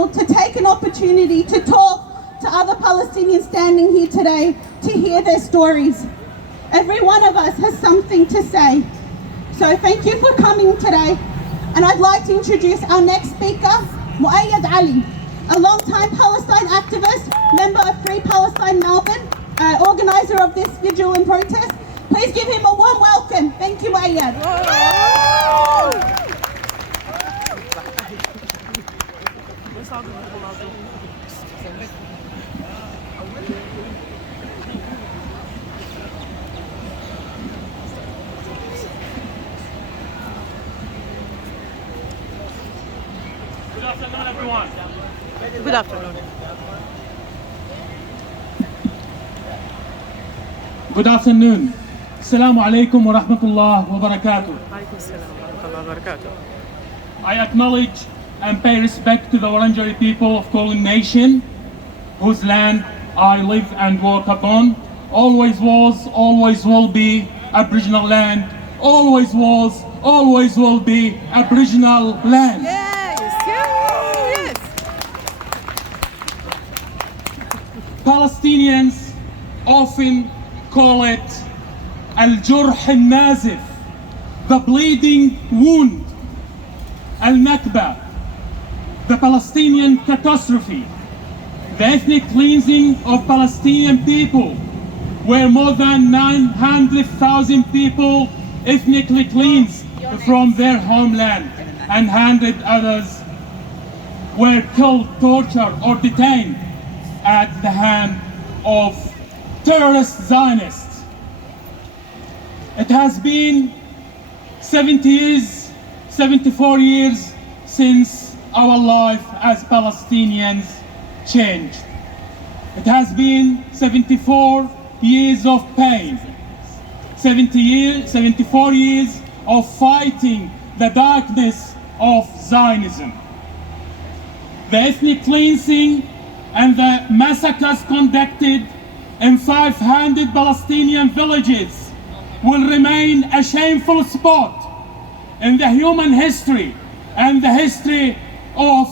special to take an opportunity to talk to other Palestinians standing here today to hear their stories. Every one of us has something to say. So thank you for coming today. And I'd like to introduce our next speaker, Muayad Ali, a long-time Palestine activist, member of Free Palestine Melbourne, organizer of this vigil and protest. Please give him a warm welcome. Thank you, Muayad. Good afternoon, everyone. Good afternoon. Good afternoon. Assalamu alaikum wa rahmatullah wa barakatuh. I acknowledge and pay respect to the Wurundjeri people of Kulin Nation, whose land I live and work upon. Always was, always will be Aboriginal land. Always was, always will be Aboriginal land. Yes. Palestinians often call it al-jurh al-nazif, the bleeding wound, al-Nakba, the Palestinian catastrophe, the ethnic cleansing of Palestinian people, where more than 900,000 people ethnically cleansed from their homeland, and 100 others were killed, tortured, or detained at the hand of terrorist Zionists. It has been 74 years since our life as Palestinians changed. It has been 74 years of pain, 74 years of fighting the darkness of Zionism. The ethnic cleansing and the massacres conducted in 500 Palestinian villages will remain a shameful spot in the human history and the history of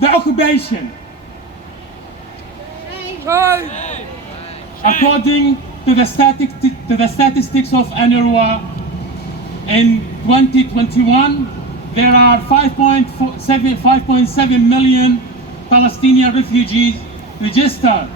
the occupation. According to the statistics of UNRWA, in 2021, there are 5.7 million Palestinian refugees registered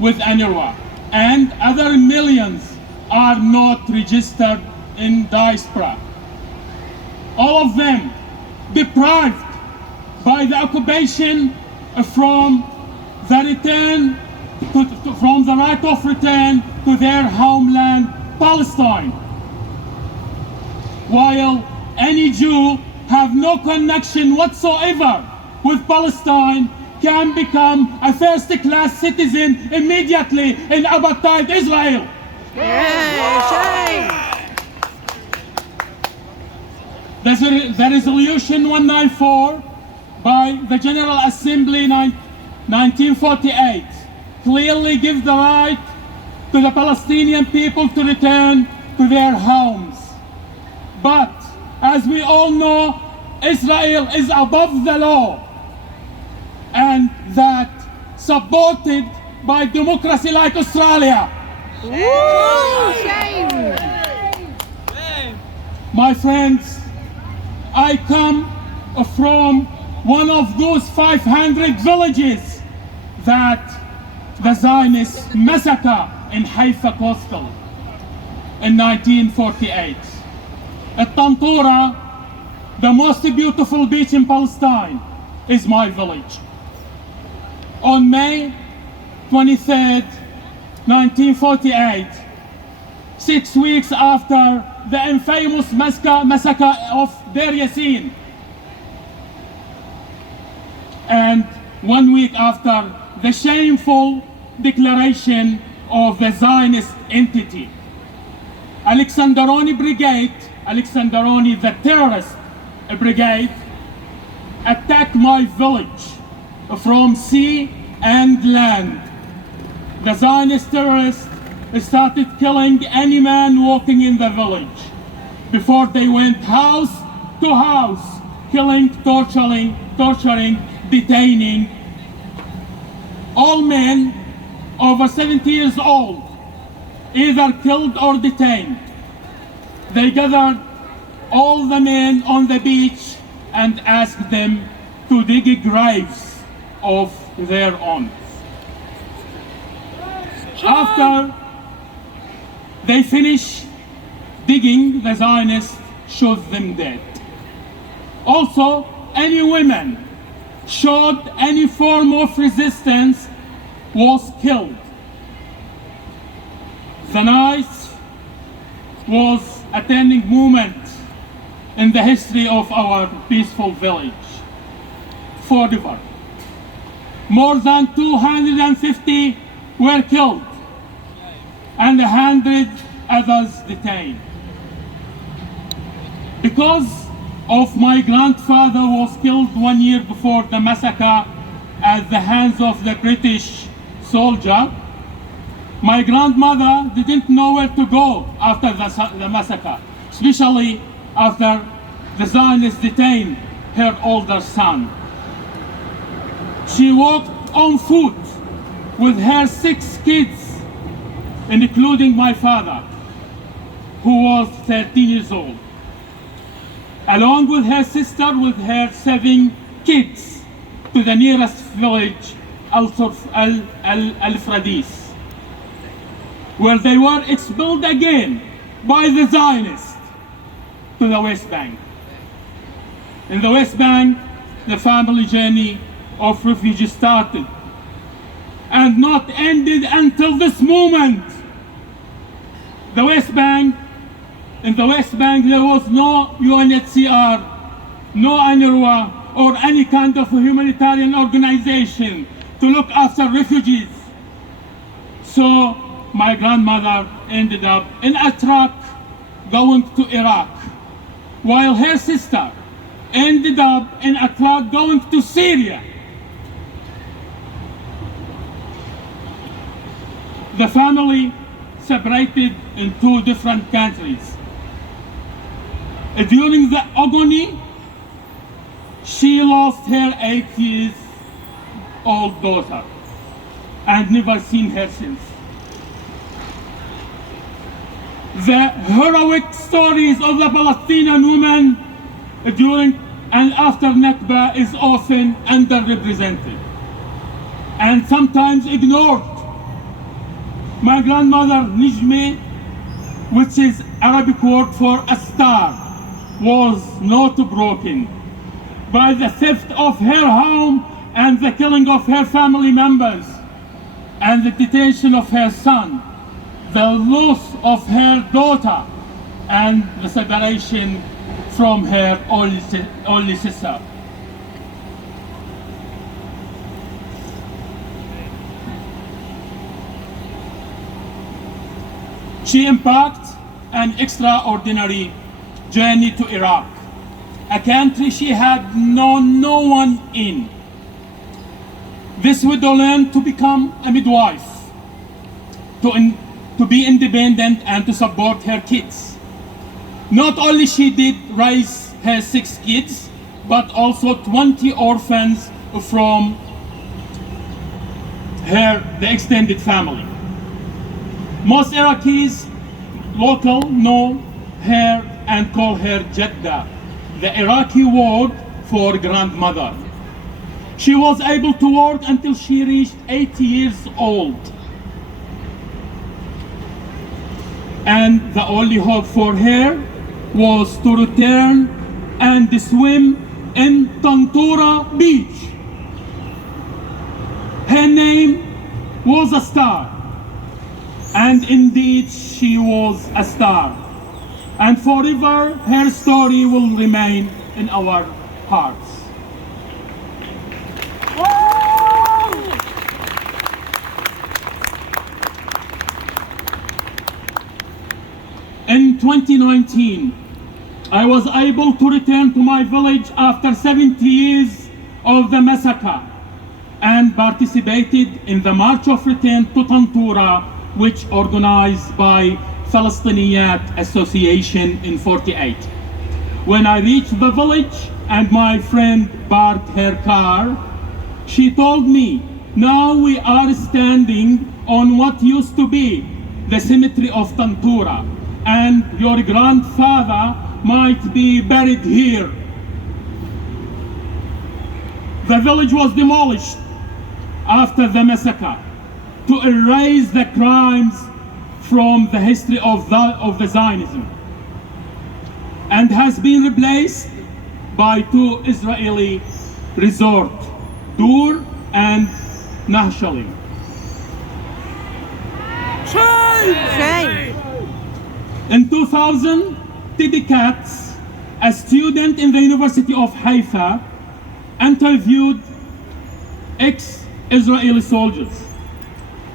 with UNRWA, and other millions are not registered in diaspora. All of them deprived by the occupation from the right of return to their homeland, Palestine, while any Jew have no connection whatsoever with Palestine can become a first-class citizen immediately in apartheid Israel. The resolution 194 by the General Assembly 1948 clearly gives the right to the Palestinian people to return to their homes. But as we all know, Israel is above the law, and that supported by democracy like Australia. My friends, I come from one of those 500 villages that the Zionists massacred in Haifa Coastal in 1948. At Tantura, the most beautiful beach in Palestine, is my village. On May 23rd, 1948, 6 weeks after the infamous massacre of Deir Yassin, and 1 week after the shameful declaration of the Zionist entity, Alexanderoni Brigade, the terrorist brigade, attacked my village from sea and land. The Zionist terrorists started killing any man walking in the village. Before they went house to house, killing, torturing, detaining, all men over 70 years old, either killed or detained. They gathered all the men on the beach and asked them to dig graves of their own. After they finished digging, the Zionists shot them dead. Also, any women showed any form of resistance was killed. The night was a turning moment in the history of our peaceful village. Forever. More than 250 were killed and 100 others detained. Because of my grandfather was killed 1 year before the massacre at the hands of the British soldier, my grandmother didn't know where to go after the massacre, especially after the Zionists detained her older son. She walked on foot with her 6 kids, including my father, who was 13 years old, along with her sister with her 7 kids, to the nearest village, Al-Fradis, where they were expelled again by the Zionists to the West Bank. In the West Bank, the family journey of refugees started and not ended until this moment. In the West Bank, there was no UNHCR, no UNRWA, or any kind of humanitarian organization to look after refugees. So my grandmother ended up in a truck going to Iraq, while her sister ended up in a truck going to Syria. The family separated in 2 different countries. During the agony, she lost her 8-year-old daughter and never seen her since. The heroic stories of the Palestinian women during and after Nakba is often underrepresented and sometimes ignored. My grandmother Nijme, which is Arabic word for a star, was not broken by the theft of her home and the killing of her family members and the detention of her son, the loss of her daughter and the separation from her only sister. She embarked an extraordinary journey to Iraq, a country she had known no one in. This widow learned to become a midwife, to be independent and to support her kids. Not only she did raise her 6 kids, but also 20 orphans from the extended family. Most Iraqis local know her and call her Jeddah, the Iraqi word for grandmother. She was able to work until she reached 80 years old. And the only hope for her was to return and swim in Tantura Beach. Her name was a star. And indeed, she was a star. And forever, her story will remain in our hearts. In 2019, I was able to return to my village after 70 years of the massacre and participated in the March of Return to Tantura, which organized by Palestinian Association in 48. When I reached the village and my friend parked her car, she told me Now we are standing on what used to be the cemetery of Tantura, and your grandfather might be buried here. The village was demolished after the massacre to erase the crimes from the history of the Zionism, and has been replaced by two Israeli resorts, Dur and Nahshalim. Shame! In 2000, Tidi Katz, a student in the University of Haifa, interviewed ex-Israeli soldiers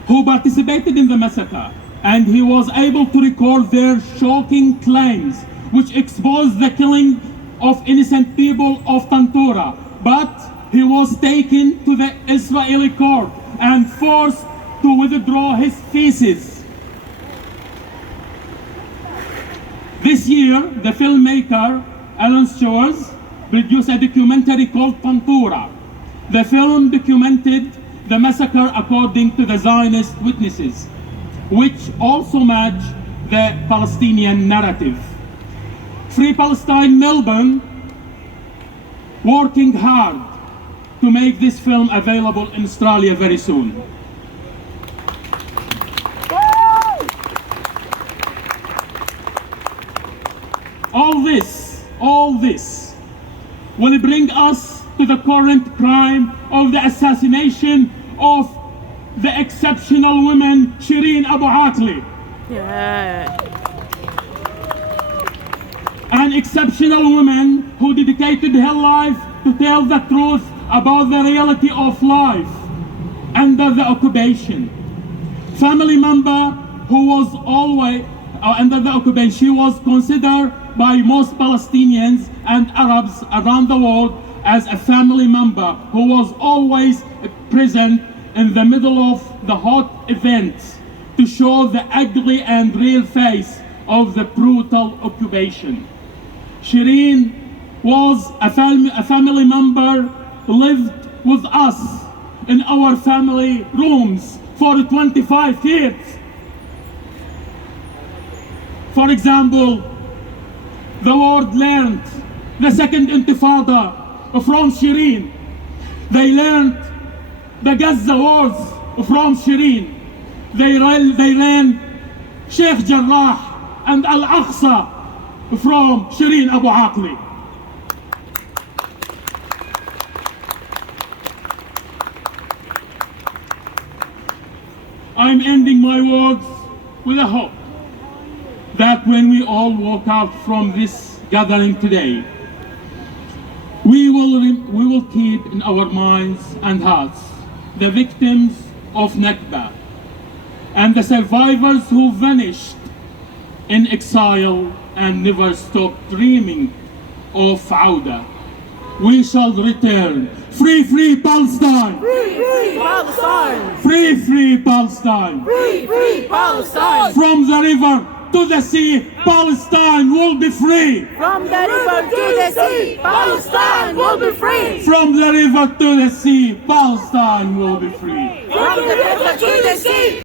who participated in the massacre, and he was able to record their shocking claims which exposed the killing of innocent people of Tantura. But he was taken to the Israeli court and forced to withdraw his thesis. This year, the filmmaker Alan Shores produced a documentary called Tantura. The film documented the massacre according to the Zionist witnesses, which also match the Palestinian narrative. Free Palestine Melbourne working hard to make this film available in Australia very soon. All this will bring us to the current crime of the assassination of the exceptional woman Shireen Abu Akleh. Yeah. An exceptional woman who dedicated her life to tell the truth about the reality of life under the occupation. Family member who was always under the occupation. She was considered by most Palestinians and Arabs around the world as a family member who was always present in the middle of the hot events to show the ugly and real face of the brutal occupation. Shireen was a family member who lived with us in our family rooms for 25 years. For example, the world learned the second intifada from Shireen. They learned the Gaza wars from Shireen. They learned Sheikh Jarrah and Al-Aqsa from Shireen Abu Akleh. I'm ending my words with a hope that when we all walk out from this gathering today, we will keep in our minds and hearts the victims of Nakba and the survivors who vanished in exile and never stopped dreaming of Auda. We shall return. Free, free Palestine! Free, free Palestine! Free, free Palestine! Free, free Palestine! From the river to the sea, Palestine will be free! From the river to the sea, Palestine will be free! From the river to the sea, Palestine will be free! From the river to the sea!